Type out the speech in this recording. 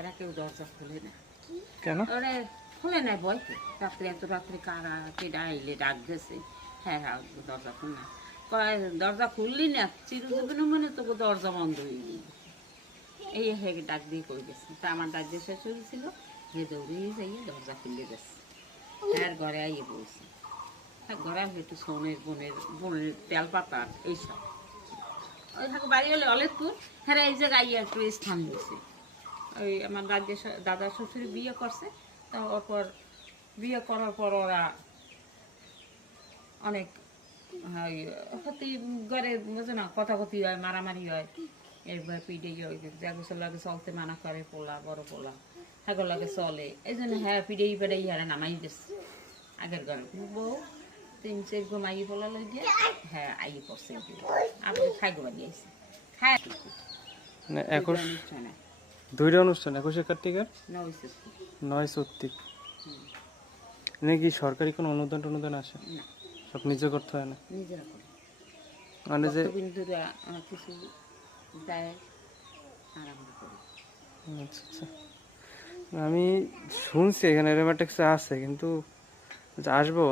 হেরা কেউ দরজা খুলে না। কেন? ওরে খুলে নাই বয়কে, রাত্রে এত রাত্রে কারা কেডা আইলে ডাক গেছে, হ্যাঁ হ্যাঁ দরজা খুল না, কয় দরজা খুললি না চিরজীবনে মানে তোকে দরজা বন্ধ হয়ে গেল। এই হে ডাক দিয়ে করে গেছে, তা আমার ডাক দিয়ে শেষ হয়েছিল, হে দৌড়িয়ে যাইয়ে দরজা খুলে গেছে, হ্যাঁ ঘরে আইয়ে বলছে, হ্যাঁ ঘরে আসলে একটু সোনের বোনের তেল পাতা এইসব, ওই থাকে বাড়ি হলে অলেদপুর, হ্যাঁ এই জায়গায় আইয়া একটু স্থান হয়েছে। ওই আমার দাদা শ্বশুর বিয়ে করছে, তারপর বিয়ে করার পর ওরা অনেক ক্ষতি ঘরে বোঝো না, কথাকথি হয়, মারামারি হয়, এরপর পিঠে জাগুসের লাগে চলতে মানা করে, পোলা বড় পোলা হ্যাঁ লাগে চলে, এই জন্য হ্যাঁ পিঠেই পেড়েই হারে নামাই দিচ্ছে। আগের ঘরে বউ 3-4 মাই পোলা লই দিয়ে হ্যাঁ আই পড়ছে, আপনি খাই গো বাড়ি আইসে খায় মানে 21 অনুষ্ঠানে দুইটা অনুষ্ঠান 21 কার্তিকের নইছে 9 সত্যি নাকি সরকারি কোনো অনুদান আসে? না, সব নিজে করতে হয় না নিজেরা করে মানে যে বিন্দুরা কিছু দেয় আর আমরা করি। আচ্ছা আচ্ছা, আমি শুনছি এখানে এরকম একটা কিছু আছে কিন্তু আসবো